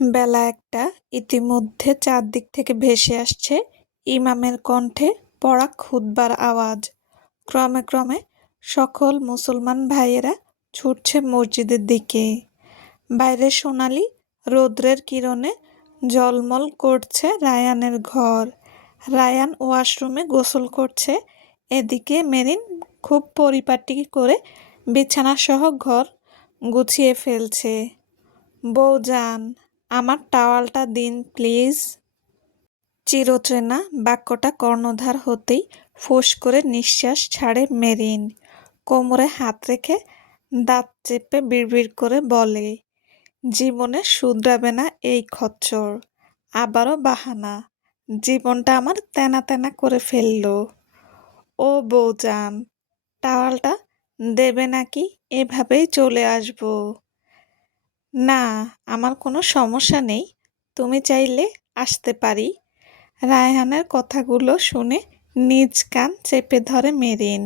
বেলা একটা, ইতিমধ্যে চারদিক থেকে ভেসে আসছে ইমামের কণ্ঠে পড়া খুতবার আওয়াজ। ক্রমে ক্রমে সকল মুসলমান ভাইয়েরা ছুটছে মসজিদের দিকে। বাইরে সোনালি রৌদ্রের কিরণে ঝলমল করছে রায়ানের ঘর। রায়ান ওয়াশরুমে গোসল করছে, এদিকে মেরিন খুব পরিপাটি করে বিছানাসহ ঘর গুছিয়ে ফেলছে। বউজান, আমার টাওয়ালটা দিন প্লিজ। চিরচেনা বাক্যটা কর্ণধার হতেই ফোঁস করে নিঃশ্বাস ছাড়ে মেরিন। কোমরে হাত রেখে দাঁত চেপে বিড়বিড় করে বলে, জীবনে শুধরাবে না এই খচ্চর। আবারও বাহানা, জীবনটা আমার তেনা তেনা করে ফেললো। ও বউজান, টাওয়ালটা দেবে নাকি? এভাবেই চলে আসবো। না, আমার কোনো সমস্যা নেই, তুমি চাইলে আসতে পারি। রায়হানের কথাগুলো শুনে নিজ কান চেপে ধরে মেরিন।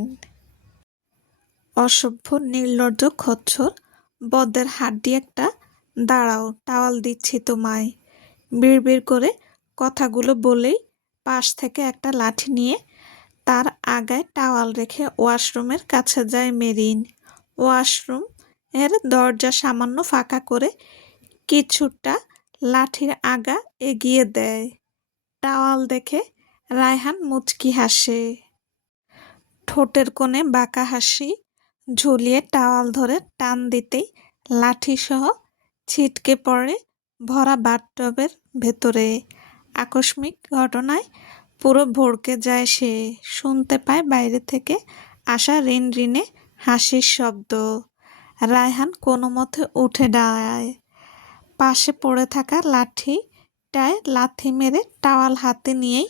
অসভ্য নির্লজ্জ খচ্চর, বদের হাড্ডি একটা, দাঁড়াও, টাওয়াল দিচ্ছি তোমায়। বিড়বিড় করে কথাগুলো বলেই পাশ থেকে একটা লাঠি নিয়ে তার আগায় টাওয়াল রেখে ওয়াশরুমের কাছে যায় মেরিন। ওয়াশরুম এর দরজা সামান্য ফাঁকা করে কিছুটা লাঠির আগা এগিয়ে দেয়। টাওয়াল দেখে রায়হান মুচকি হাসে। ঠোঁটের কোণে বাঁকা হাসি ঝুলিয়ে টাওয়াল ধরে টান দিতেই লাঠিসহ ছিটকে পড়ে ভরা বাথটবের ভেতরে। আকস্মিক ঘটনায় পুরো ভড়কে যায় সে। শুনতে পায় বাইরে থেকে আসা রিনরিনে হাসির শব্দ। রায়হান কোনো মতে উঠে দাঁড়ায়। পাশে পড়ে থাকা লাঠিটায় লাথি মেরে টাওয়াল হাতে নিয়েই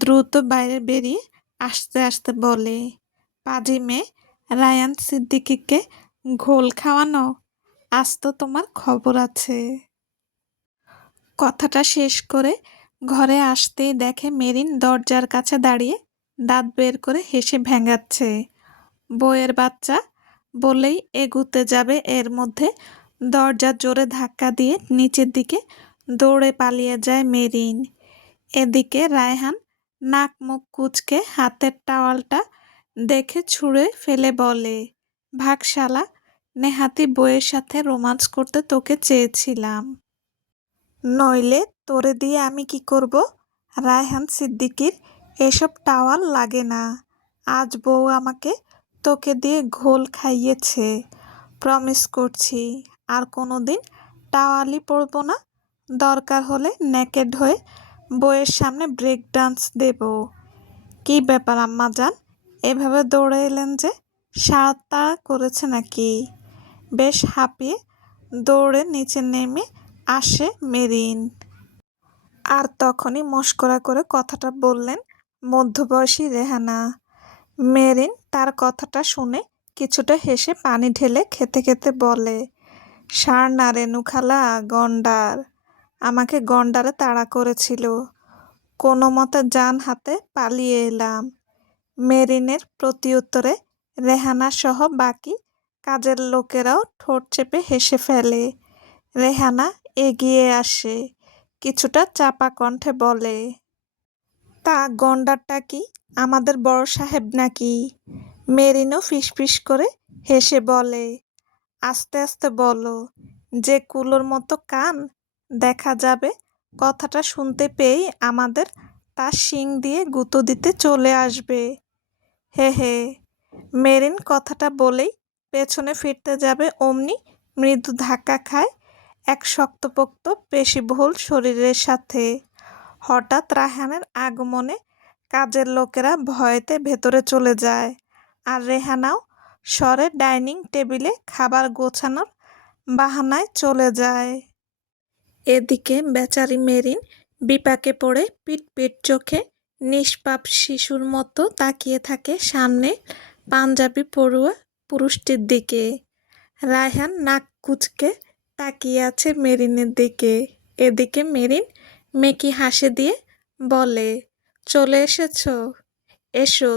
দ্রুত বাইরে বেরিয়ে আস্তে আস্তে বলে, পাজি মেয়ে, রায়ান সিদ্দিকীকে ঘোল খাওয়ানো, আজ তো তোমার খবর আছে। কথাটা শেষ করে ঘরে আসতেই দেখে মেরিন দরজার কাছে দাঁড়িয়ে দাঁত বের করে হেসে ভেঙাচ্ছে। বউয়ের বাচ্চা বলেই এগুতে যাবে, এর মধ্যে দরজা জোরে ধাক্কা দিয়ে নিচের দিকে দৌড়ে পালিয়ে যায় মেরিন। এদিকে রায়হান নাক মুখ কুঁচকে হাতের টাওয়ালটা দেখে ছুঁড়ে ফেলে বলে, ভাগ শালা, নেহাতি বউয়ের সাথে রোমান্স করতে তোকে চেয়েছিলাম, নইলে তোরে দিয়ে আমি কি করব? রায়হান সিদ্দিকীর এসব টাওয়াল লাগে না। আজ বউ আমাকে তোকে দিয়ে ঘোল খাইয়েছে। প্রমিস করছি আর কোনোদিন টাওয়ালই পরব না। দরকার হলে নেকেড হয়ে বউয়ের সামনে ব্রেক ডান্স দেব। কি ব্যাপার আম্মাজান, এভাবে দৌড়ে এলেন যে? সাড়া করেছে নাকি? বেশ হাঁপিয়ে দৌড়ে নিচে নেমে আসে মেরিন। আর তখনই মশকরা করে কথাটা বললেন মধ্যবয়সী রেহানা। মেরিন তার কথাটা শুনে কিছুটা হেসে পানি ঢেলে খেতে খেতে বলে, সার না রেনু খালা, গন্ডার। আমাকে গন্ডারে তাড়া করেছিল, কোনো মতে জান হাতে পালিয়ে এলাম। মেরিনের প্রত্যুত্তরে রেহানা সহ বাকি কাজের লোকেরাও ঠোঁট চেপে হেসে ফেলে। রেহানা এগিয়ে আসে, কিছুটা চাপা কণ্ঠে বলে, তা গন্ডারটা কি আমাদের বড় সাহেব নাকি? মেরিনও ফিসফিস করে হেসে বলে, আস্তে আস্তে বলো, যে কুলোর মতো কান, দেখা যাবে কথাটা শুনতে পেয়েই আমাদের তার শিং দিয়ে গুঁতো দিতে চলে আসবে। হে হে। মেরিন কথাটা বলেই পেছনে ফিরতে যাবে, অমনি মৃদু ধাক্কা খায় এক শক্তপোক্ত পেশিবহুল শরীরের সাথে। হঠাৎ রায়হানের আগমনে কাজের লোকেরা ভয়েতে ভেতরে চলে যায়, আর রেহানাও সরে ডাইনিং টেবিলে খাবার গোছানোর বাহানায় চলে যায়। এদিকে বেচারি মেরিন বিপাকে পড়ে পিট পিট চোখে নিষ্পাপ শিশুর মতো তাকিয়ে থাকে সামনে পাঞ্জাবি পড়ুয়া পুরুষটির দিকে। রায়হান নাক কুঁচকে তাকিয়ে আছে মেরিনের দিকে। এদিকে মেরিন মেকি হাসি দিয়ে বলে, চলে এসেছো? এসো,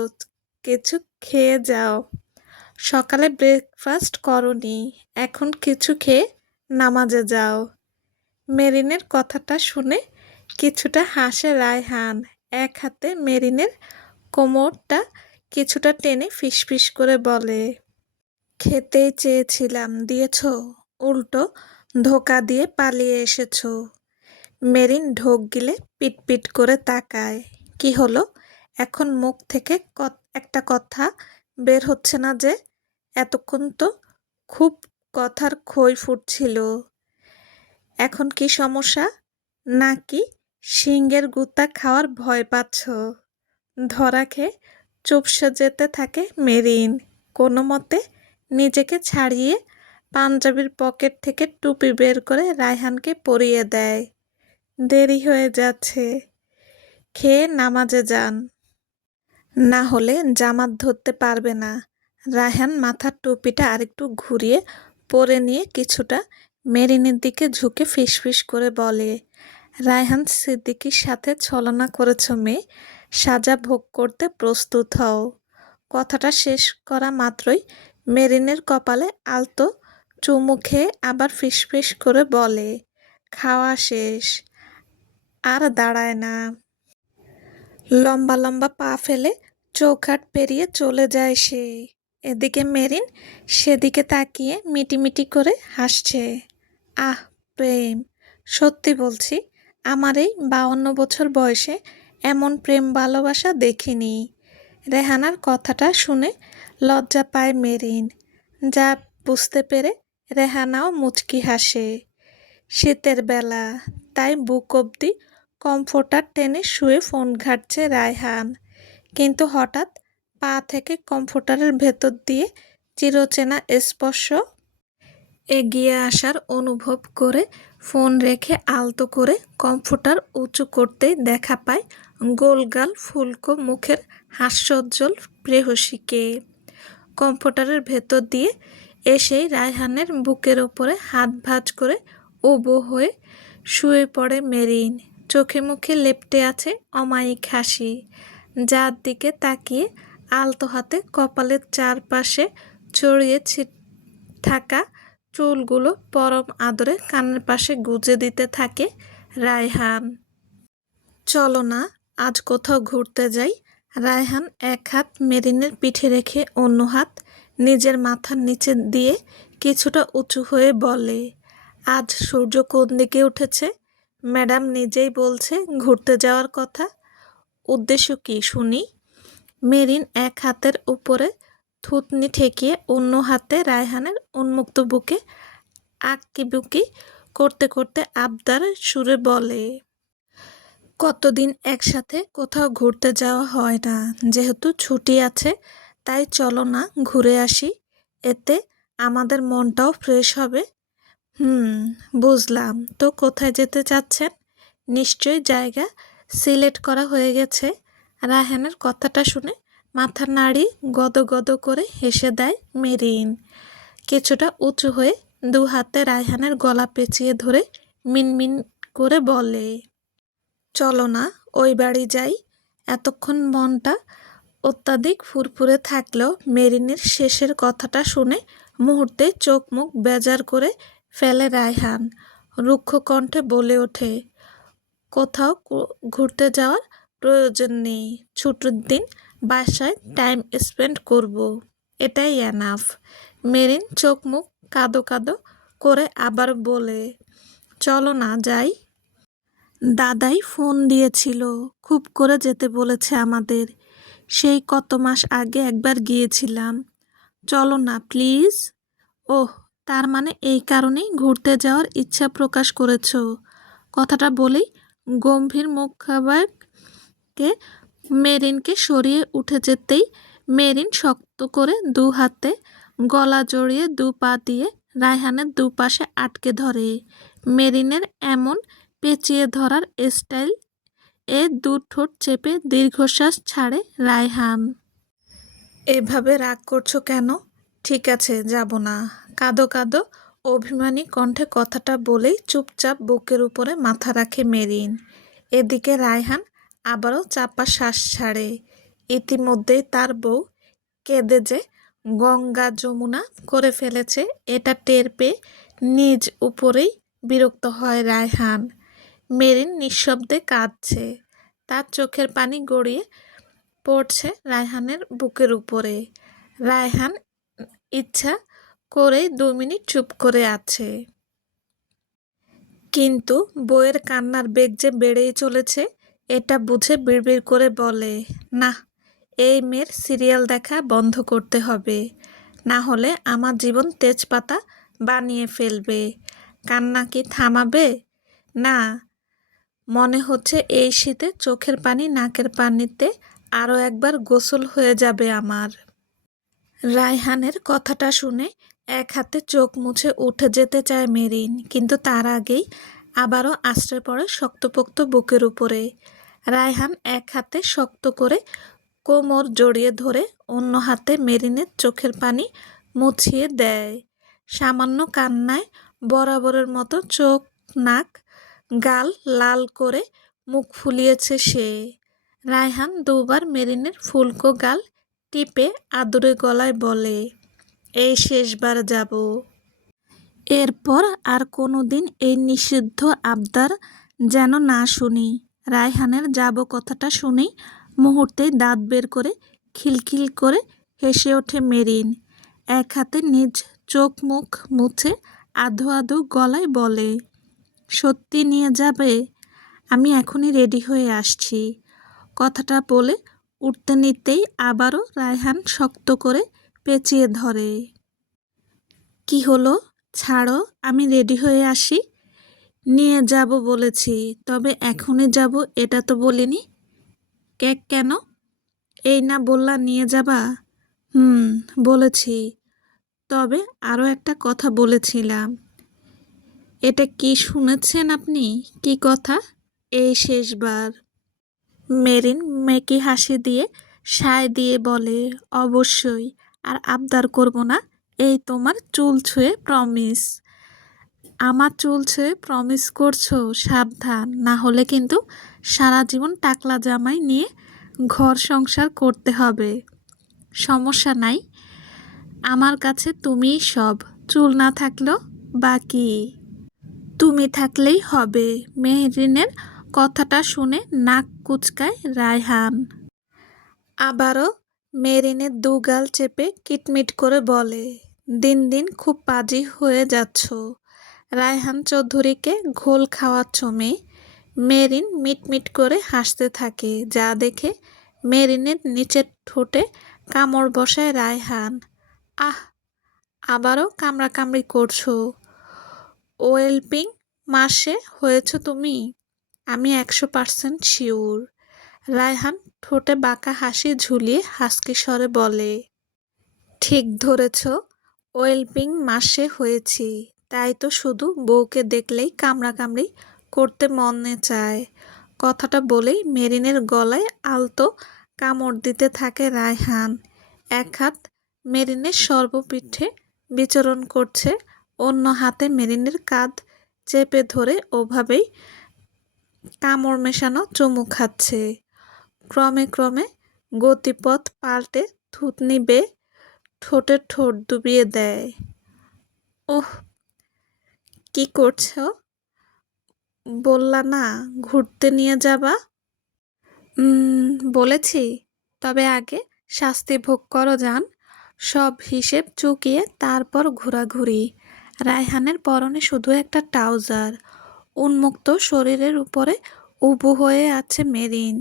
কিছু খেয়ে যাও। সকালে ব্রেকফাস্ট করনি, এখন কিছু খেয়ে নামাজে যাও। মেরিনের কথাটা শুনে কিছুটা হাসে রায়হান। এক হাতে মেরিনের কোমরটা কিছুটা টেনে ফিসফিস করে বলে, খেতেই চেয়েছিলাম দিয়েছ, উল্টো ধোকা দিয়ে পালিয়ে এসেছ। মেরিন ঢোক গিলে পিটপিট করে তাকায়। কি হলো, এখন মুখ থেকে একটা কথা বের হচ্ছে না যে? এতক্ষণ তো খুব কথার খই ফুটছিল। এখন কি সমস্যা? নাকি শিঙের গুতা খাওয়ার ভয় পাচ্ছ? ধরা খেয়ে চুপসে যেতে থাকে মেরিন। কোনো মতে নিজেকে ছাড়িয়ে পাঞ্জাবির পকেট থেকে টুপি বের করে রায়হানকে পরিয়ে দেয়। দেরি হয়ে যাচ্ছে, খেয়ে নামাজে যান, না হলে জামাত ধরতে পারবে না। রায়হান মাথার টুপিটা আরেকটু ঘুরিয়ে পরে নিয়ে কিছুটা মেরিনের দিকে ঝুঁকে ফিসফিস করে বলে, রায়হান সিদ্দিকীর সাথে ছলনা করেছ মেয়ে, সাজা ভোগ করতে প্রস্তুত হও। কথাটা শেষ করা মাত্রই মেরিনের কপালে আলতো চুমু খেয়ে আবার ফিসফিস করে বলে, খাওয়া শেষ। আর দাঁড়ায় না। লম্বা লম্বা পা ফেলে চৌকাঠ পেরিয়ে চলে যায় সে। এদিকে মেরিন সেদিকে তাকিয়ে মিটিমিটি করে হাসছে। আহ প্রেম, সত্যি বলছি, আমার এই 52 বছর বয়সে এমন প্রেম ভালোবাসা দেখিনি। রেহানার কথাটা শুনে লজ্জা পায় মেরিন, যা বুঝতে পেরে রেহানাও মুচকি হাসে। শীতের বেলা, তাই বুক অবধি কমফোর্টার টেনে শুয়ে ফোন ঘাঁটছে রায়হান। কিন্তু হঠাৎ পা থেকে কমফোর্টারের ভেতর দিয়ে চিরচেনা স্পর্শ এগিয়ে আসার অনুভব করে ফোন রেখে আলতো করে কমফোর্টার উঁচু করতেই দেখা পায় গোলগাল ফুলকো মুখের হাস্যোজ্জ্বল প্রেয়সীকে। কমফোর্টারের ভেতর দিয়ে এসেই রায়হানের বুকের ওপরে হাত ভাঁজ করে উবু হয়ে শুয়ে পড়ে মেরিন। চোখে মুখে লেপ্টে আছে অমায়িক হাসি, যার দিকে তাকিয়ে আলতো হাতে কপালের চারপাশে ছড়িয়ে থাকা চুলগুলো পরম আদরে কানের পাশে গুজে দিতে থাকে রায়হান। চলো না, আজ কোথাও ঘুরতে যাই। রায়হান এক হাত মেরিনের পিঠে রেখে অন্য হাত নিজের মাথার নিচে দিয়ে কিছুটা উঁচু হয়ে বলে, আজ সূর্য কোন দিকে উঠেছে? ম্যাডাম নিজেই বলছে ঘুরতে যাওয়ার কথা। উদ্দেশ্য কি শুনি? মেরিন এক হাতের উপরে থুতনি ঠেকিয়ে অন্য হাতে রায়হানের উন্মুক্ত বুকে আঁকিবুকি করতে করতে আবদার সুরে বলে, কতদিন একসাথে কোথাও ঘুরতে যাওয়া হয় না, যেহেতু ছুটি আছে তাই চলো না ঘুরে আসি, এতে আমাদের মনটাও ফ্রেশ হবে। বুঝলাম তো, কোথায় যেতে চাচ্ছেন? নিশ্চয়ই জায়গা সিলেক্ট করা হয়ে গেছে। রায়হানের কথাটা শুনে মাথা নাড়ি গদগদ করে হেসে দেয় মেরিন। কিছুটা উঁচু হয়ে দু হাতে রায়হানের গলা পেঁচিয়ে ধরে মিনমিন করে বলে, চলো না ওই বাড়ি যাই। এতক্ষণ মনটা অত্যাধিক ফুরফুরে থাকলেও মেরিনের শেষের কথাটা শুনে মুহূর্তে চোখ মুখ বেজার করে ফেলে রায়হান। রুক্ষ কণ্ঠে বলে ওঠে, কোথাও ঘুরতে যাওয়ার প্রয়োজন নেই, ছুটির দিন বাসায় টাইম স্পেন্ড করব, এটাই এনাফ। মেরিন চোখ মুখ কাঁদো কাঁদো করে আবার বলে, চলো না যাই। দাদাই ফোন দিয়েছিল, খুব করে যেতে বলেছে আমাদের। সেই কত মাস আগে একবার গিয়েছিলাম। চলো না প্লিজ। ওহ, তার মানে এই কারণেই ঘুরতে যাওয়ার ইচ্ছা প্রকাশ করেছ? কথাটা বলেই গম্ভীর মুখাবয়কে মেরিনকে সরিয়ে উঠে যেতেই মেরিন শক্ত করে দু হাতে গলা জড়িয়ে দু পা দিয়ে রায়হানের দুপাশে আটকে ধরে। মেরিনের এমন পেঁচিয়ে ধরার স্টাইল এ দু ঠোঁট চেপে দীর্ঘশ্বাস ছাড়ে রায়হান। এভাবে রাগ করছো কেন? ঠিক আছে, যাব না। কাঁদো কাঁদো অভিমানী কণ্ঠে কথাটা বলেই চুপচাপ বুকের উপরে মাথা রাখে মেরিন। এদিকে রায়হান আবারও চাপা শ্বাস ছাড়ে। ইতিমধ্যেই তার বউ কেঁদে যে গঙ্গা যমুনা করে ফেলেছে এটা টের পেয়ে নিজ উপরেই বিরক্ত হয় রায়হান। মেরিন নিঃশব্দে কাঁদছে, তার চোখের পানি গড়িয়ে পড়ছে রায়হানের বুকের উপরে। রায়হান ইচ্ছা করেই 2 মিনিট চুপ করে আছে, কিন্তু বইয়ের কান্নার বেগ যে বেড়েই চলেছে এটা বুঝে বিড়বিড় করে বলে, না, এই মেয়ের সিরিয়াল দেখা বন্ধ করতে হবে, না হলে আমার জীবন তেজপাতা বানিয়ে ফেলবে। কান্না কি থামাবে? না, মনে হচ্ছে এই শীতে চোখের পানি নাকের পানিতে আরও একবার গোসল হয়ে যাবে আমার। রায়হানের কথাটা শুনে এক হাতে চোখ মুছে উঠে যেতে চায় মেরিন, কিন্তু তার আগেই আবারও আছড়ে পড়ে শক্তপোক্ত বুকের উপরে। রায়হান এক হাতে শক্ত করে কোমর জড়িয়ে ধরে অন্য হাতে মেরিনের চোখের পানি মুছিয়ে দেয়। সামান্য কান্নায় বরাবরের মতো চোখ, নাক, গাল লাল করে মুখ ফুলিয়েছে সে। রায়হান দুবার মেরিনের ফুলকো গাল টিপে আদুরে গলায় বলে, এই শেষবার যাব। এরপর আর কোনো দিন এই নিষিদ্ধ আবদার যেন না শুনি। রায়হানের যাব কথাটা শুনেই মুহূর্তেই দাঁত বের করে খিলখিল করে হেসে ওঠে মেরিন। এক হাতে নিজ চোখ মুখ মুছে আধো আধো গলায় বলে, সত্যি নিয়ে যাবে? আমি এখনই রেডি হয়ে আসছি। কথাটা বলে উঠতে নিতেই আবারও রায়হান শক্ত করে পেঁচিয়ে ধরে। কি হলো? ছাড়ো, আমি রেডি হয়ে আসি। নিয়ে যাব বলেছি, তবে এখনই যাব এটা তো বলিনি। কেন? এই না বললা নিয়ে যাবা? বলেছি, তবে আরও একটা কথা বলেছিলাম। এটা কি শুনেছেন আপনি? কি কথা? এই শেষবার। মেরিন মেকি হাসি দিয়ে সায় দিয়ে বলে, অবশ্যই, আর আবদার করব না। এই তোমার চুল ছুঁয়ে প্রমিস। আমার চুল ছুঁয়ে প্রমিস করছো? সাবধান, না হলে কিন্তু সারা জীবন টাকলা জামাই নিয়ে ঘর সংসার করতে হবে। সমস্যা নাই, আমার কাছে তুমিই সব। চুল না থাকলেও বাকি তুমি থাকলেই হবে। মেহরিনের কথাটা শুনে নাক কুঁচকায় রায়হান। আবারও মেরিনের দুগাল চেপে কিটমিট করে বলে, দিন দিন খুব পাজি হয়ে যাচ্ছ। রায়হান চৌধুরীকে ঘোল খাওয়াচ্ছ মেয়ে। মেরিন মিটমিট করে হাসতে থাকে, যা দেখে মেরিনের নিচের ঠোঁটে কামড় বসায় রায়হান। আহ, আবারও কামড়াকামড়ি করছো? ওয়েলপিং মাসে হয়েছ তুমি? আমি 100% শিওর। রায়হান ঠোঁটে বাঁকা হাসি ঝুলিয়ে হাসকি স্বরে বলে, ঠিক ধরেছ, ওয়েলপিং মাসে হয়েছি। তাই তো শুধু বউকে দেখলেই কামড়াকামড়ি করতে মনে চায়। কথাটা বলেই মেরিনের গলায় আলতো কামড় দিতে থাকে রায়হান। এক হাত মেরিনের সর্বপিঠে বিচরণ করছে, অন্য হাতে মেরিনের কাঁধ চেপে ধরে ওভাবেই কামড় মেশানো চুমু খাচ্ছে। ক্রমে ক্রমে গতিপথ পাল্টে থুতনি বেয়ে ঠোঁটে ঠোঁট ডুবিয়ে দেয়। ওহ, কি করছো? বললা না ঘুরতে নিয়ে যাবা? বলেছি, তবে আগে শাস্তি ভোগ করো যান। সব হিসেব চুকিয়ে তারপর ঘোরাঘুরি। রায়হানের পরনে শুধু একটা ট্রাউজার, উন্মুক্ত শরীরের উপরে উবু হয়ে আছে মেরিন।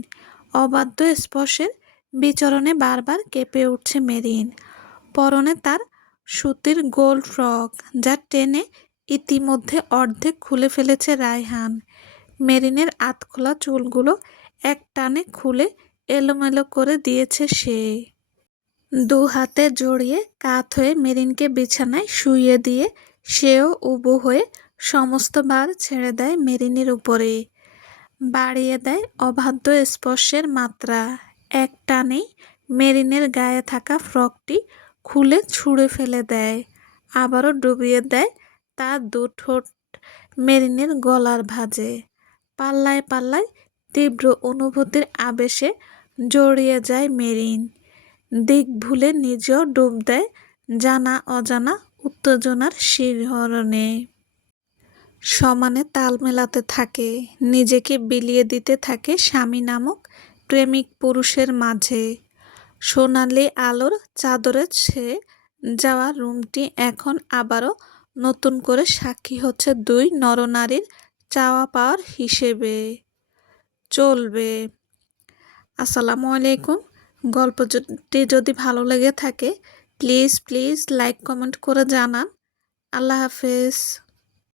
অবাধ্য স্পর্শের বিচরণে বারবার কেঁপে উঠছে মেরিন। পরনে তার সুতির গোল ফ্রক, যা টেনে ইতিমধ্যে অর্ধেক খুলে ফেলেছে রায়হান। মেরিনের আধখোলা চুলগুলো এক টানে খুলে এলোমেলো করে দিয়েছে সে। দু হাতে জড়িয়ে কাত হয়ে মেরিনকে বিছানায় শুইয়ে দিয়ে সেও উবু হয়ে সমস্ত ভার ছেড়ে দেয় মেরিনের উপরে। বাড়িয়ে দেয় অবাধ্য স্পর্শের মাত্রা। এক টানেই মেরিনের গায়ে থাকা ফ্রকটি খুলে ছুঁড়ে ফেলে দেয়। আবারও ডুবিয়ে দেয় তার দু ঠোঁট মেরিনের গলার ভাঁজে। পাল্লায় পাল্লায় তীব্র অনুভূতির আবেশে জড়িয়ে যায় মেরিন। দিক ভুলে নিজেও ডুব দেয় জানা অজানা উত্তেজনার শিহরণে। সমানে তাল মেলাতে থাকে, নিজেকে বিলিয়ে দিতে থাকে স্বামী নামক প্রেমিক পুরুষের মাঝে। সোনালি আলোর চাদরে ছেয়ে যাওয়া রুমটি এখন আবারও নতুন করে সাক্ষী হচ্ছে দুই নরনারীর চাওয়া পাওয়ার হিসেবে। চলবে। আসসালামু আলাইকুম। গল্পটি যদি ভালো লেগে থাকে প্লিজ লাইক কমেন্ট করে জানান। আল্লাহ হাফেজ।